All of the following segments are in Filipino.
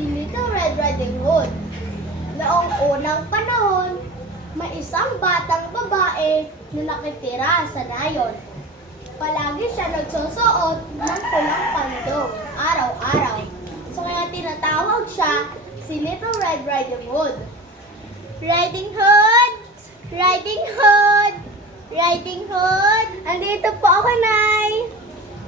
si Little Red Riding Hood. Noong unang panahon, may isang batang babae na nakitira sa nayon. Palagi siya nagsusuot ng pulang pandong araw-araw. So kaya tinatawag siya si Little Red Riding Hood. Riding Hood! Riding Hood! Riding Hood! Andito po ako, Nay!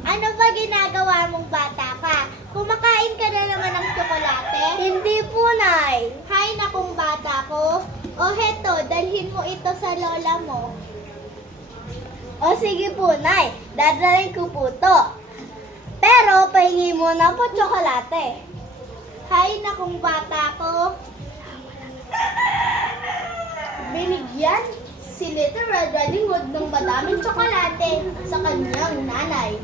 Ano ba ginagawa mong bata ka? Kumakain ka na naman ng tsokolate? Hindi po, Nay. Hay nakong bata ko. O heto, dalhin mo ito sa lola mo. O sige po, Nay. Dadalhin ko po to. Pero pahingi mo na po tsokolate. Hay nakong bata ko. Binigyan si Little Red Riding Hood ng madaming tsokolate sa kanyang nanay.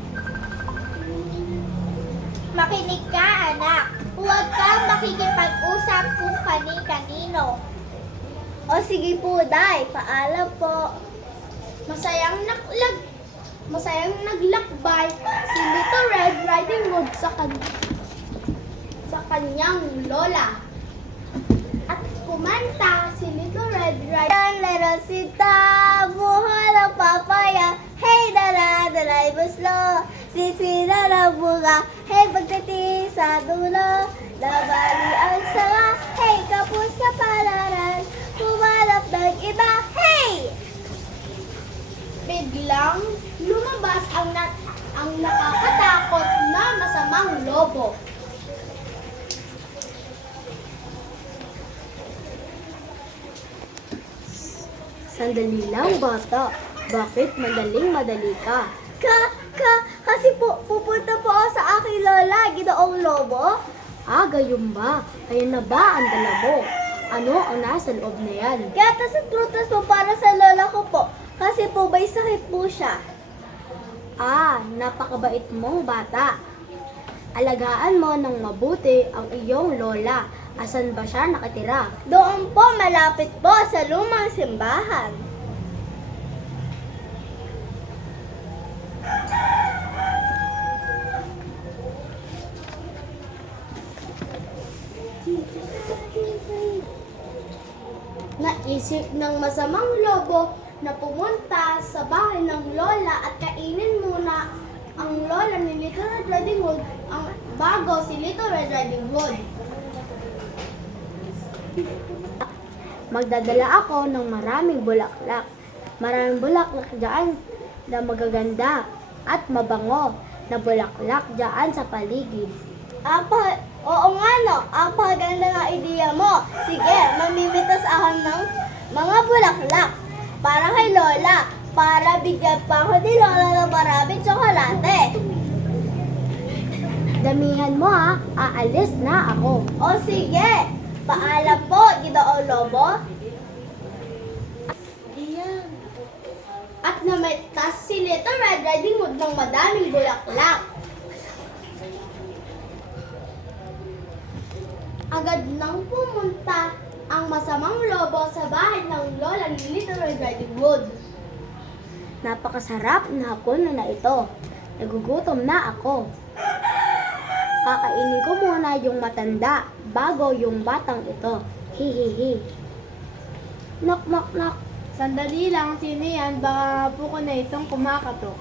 Makinig ka, anak. Huwag kang makikipag-usap kung kani-kanino. O sige po, Day. Paalam po. Masayang naglakbay si Little Red Riding Hood sa kanyang lola. At kumanta si Little Red Riding Hood. Lerosita, buha ng papaya. Hey, dalay buslo. Sisi na ng bunga. Hey, pagdating sa dulo. Labali ang sanga. Hey, kapos ka palaran. Humanap ng iba. Hey! Biglang lumabas ang nakakatakot na masamang lobo. Sandali lang, bata. Bakit madali ka? Kasi pupunta po ako sa aking lola, Ginoong Lobo. Gayon ba? Ayan na ba ang dala mo? Ano ang nasa loob na yan? Gatas at prutas po para sa lola ko po. Kasi po may sakit po siya. Napakabait mong bata. Alagaan mo ng mabuti ang iyong lola. Asan ba siya nakatira? Doon po malapit po sa lumang simbahan. Naisip ng masamang lobo na pumunta sa bahay ng lola at kainin muna ang lola ni Little Red Riding Hood bago si Little Red Riding Hood. Magdadala ako ng maraming bulaklak. Maraming bulaklak dyan na magaganda at mabango na bulaklak dyan sa paligid. Oo nga no, ang paganda ng ideya mo. Sige, mamimitas ako ng mga bulaklak para kay Lola, para bigyan pa ako ni Lola ng maraming tsokolate. Damihan mo aalis na ako. O sige, paalam po, Ginoong Lobo. At namitas si Little Red Riding Hood ng madaming bulaklak. Agad nang pumunta ang masamang lobo sa bahay ng lola ni Little Red Riding Hood. Napakasarap na hapunan na ito. Nagugutom na ako. Kakainin ko muna yung matanda bago yung batang ito. Hihihi. Knock, knock, knock. Sandali lang, sino yan? Baka po ko na itong kumakatok.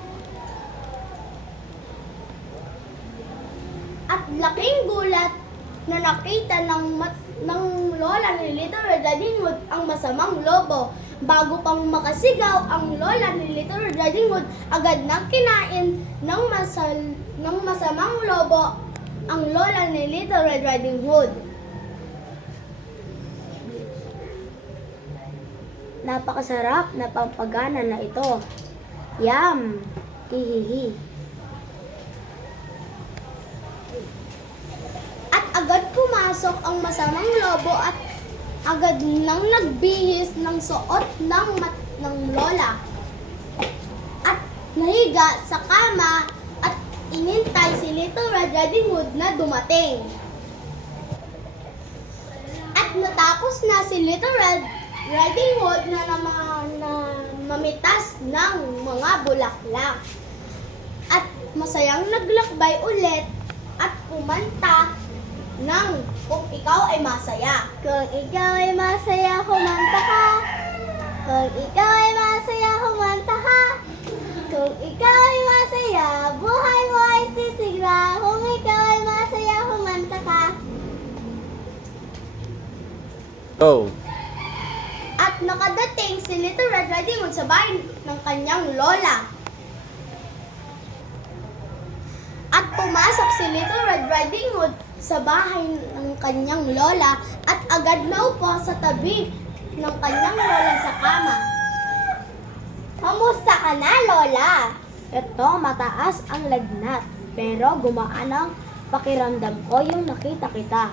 At laking gulat na nakita ng lola ni Little Red Riding Hood ang masamang lobo. Bago pang makasigaw ang lola ni Little Red Riding Hood, agad nang kinain ng masamang lobo ang lola ni Little Red Riding Hood. Napakasarap na pampagana na ito. Yum! Hihihi. At agad pumasok ang masamang lobo at agad nang nagbihis ng suot ng lola. At nahiga sa kama at inintay si Little Red Riding Hood na dumating. At natapos na si Little Red Riding Hood na mamitas ng mga bulaklak. At masayang naglakbay ulit at kumanta ng kung ikaw ay masaya. Kung ikaw ay masaya, kumanta ka. Kung ikaw ay masaya, kumanta ka. Kung ikaw ay masaya, buhay mo ay sisigla. Kung ikaw ay masaya, kumanta ka. Go! At nakadating si Little Red Riding Hood sa bahay ng kanyang lola. At pumasok si Little Red Riding Hood sa bahay ng kanyang lola at agad naupo sa tabi ng kanyang lola sa kama. Kamusta ka na, Lola? Ito, mataas ang lagnat. Pero gumaan ang pakiramdam ko yung nakita kita.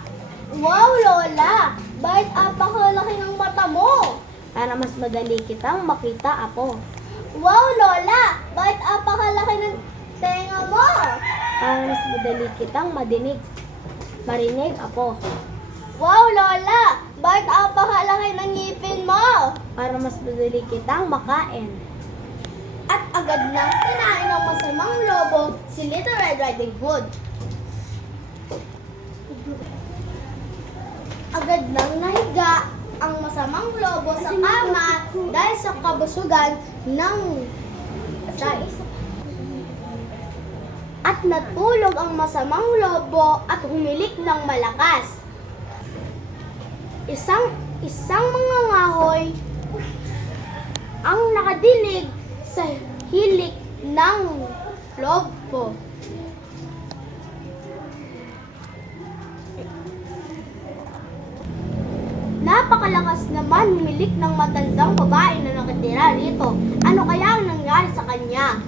Wow, Lola! Bakit apakalaki ng mata mo? Para mas madali kitang makita, Apo. Wow, Lola! Bakit apakalaki ng tenga mo? Para mas madali kitang marinig, Apo. Wow, Lola! Bakit apakalaki ng ngipin mo? Para mas madali kitang makain. At agad nang kinain ng masamang lobo si Little Red Riding Hood. Agad nang nahiga ang masamang lobo sa kama dahil sa kabusugan ng at natulog ang masamang lobo at humilik ng malakas. Isang mangangahoy ang nakadilig sa hilik ng lobo. Napakalakas naman humilik ng matandang babae na nakatira rito. Ano kaya ang nangyari sa kanya?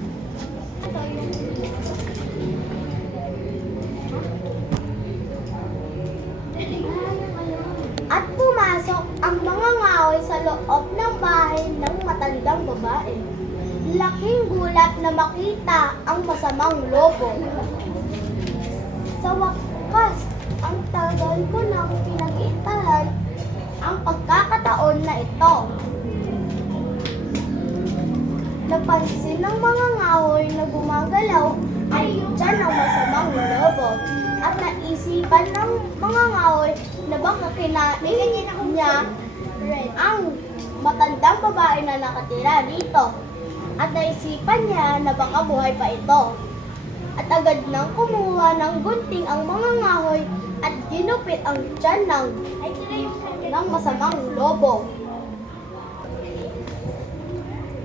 At pumasok ang mga ngahoy sa loob ng bahay ng matandang babae. Laking gulat na makita ang masamang lobo. Sa wakas, ang tagal ko nang pinag-iintahan ang pagkakataon na ito. Napansin ng mga ngahoy na gumagalaw ay tiyan ng masamang lobo at naisipan ng mga ngahoy na baka kinain niya ang matandang babae na nakatira dito at naisipan niya na baka buhay pa ito. At agad nang kumuha ng gunting ang mga ngahoy at ginupit ang tiyan ng masamang lobo.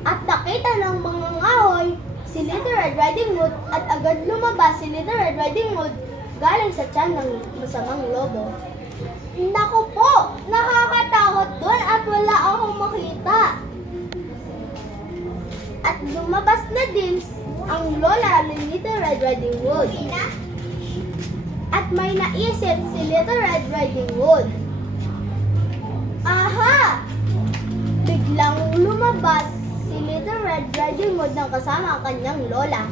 At nakita ng mga ngahoy si Little Red Riding Hood at agad lumabas si Little Red Riding Hood galing sa tiyan ng masamang lobo. Naku po! Nakakatakot doon at wala akong makita. At lumabas na din ang lola ni Little Red Riding Hood. At may naisip si Little Red Riding Hood. Aha! Biglang lumabas si Little Red Riding Hood ng kasama ang kanyang lola.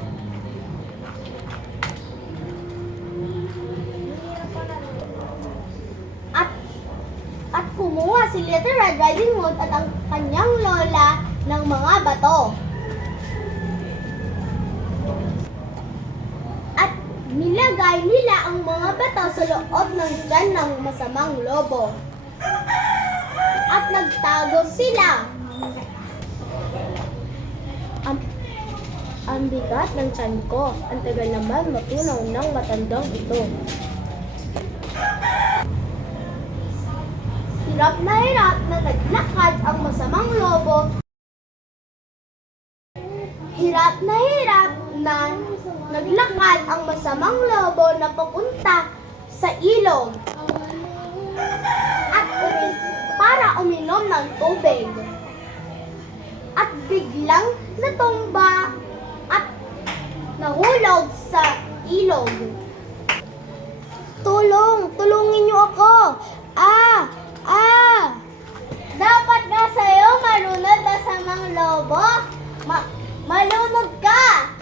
At kumuha si Little Red Riding Hood at ang kanyang lola ng mga bato. At nilagay nila ang mga bato sa loob ng tiyan ng masamang lobo. At nagtago sila. Ang bigat ng tiyan ko. Ang tagal naman matunaw ng matandang ito. Hirap na naglakad ang masamang lobo. Hirap na naglakad ang masamang lobo na papunta sa ilog. At para uminom ng tubig. At biglang natumba at nahulog sa ilog. Tulungin niyo ako! Dapat nga sa'yo malunod na sa mga lobo. Malunod ka!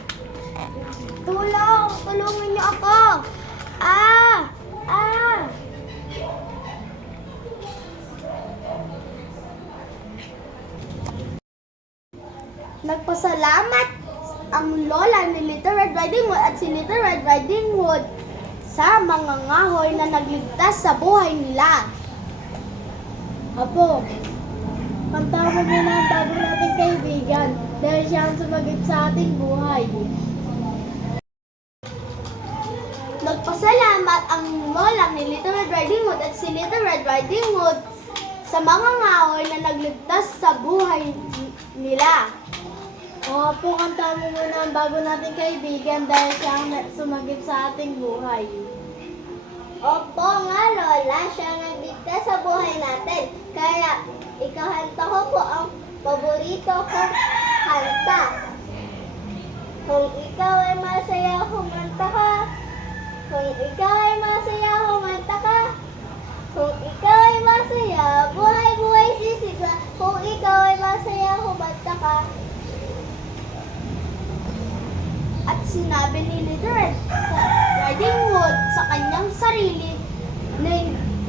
Tulungin niyo ako! Nagpasalamat ang lola ni Little Red Riding Hood at si Little Red Riding Hood sa mga ngahoy na nagligtas sa buhay nila. Apo, kanta mo muna ang bago nating kaibigan dahil siya ang sumagip sa ating buhay. Nagpasalamat ang lola ni Little Red Riding Hood at si Little Red Riding Hood sa mga ngahoy na nagligtas sa buhay nila. O Apo, kanta mo muna ang bago nating kaibigan dahil siya ang sumagip sa ating buhay. Opo nga, Lola, siya ang nagligtas sa buhay natin. Kaya, ikahanta ko po ang paborito kong kanta. Kung ikaw ay masaya, kumanta ka. Kung ikaw ay masaya, kumanta ka. Kung ikaw ay masaya, buhay-buhay sisigla. Kung ikaw ay masaya, kumanta ka. At sinabi ni Little Red Riding Hood sa kanyang sarili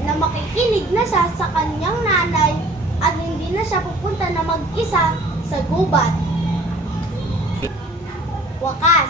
na makikinig na siya sa kanyang nanay at hindi na siya pupunta na mag-isa sa gubat. Wakas.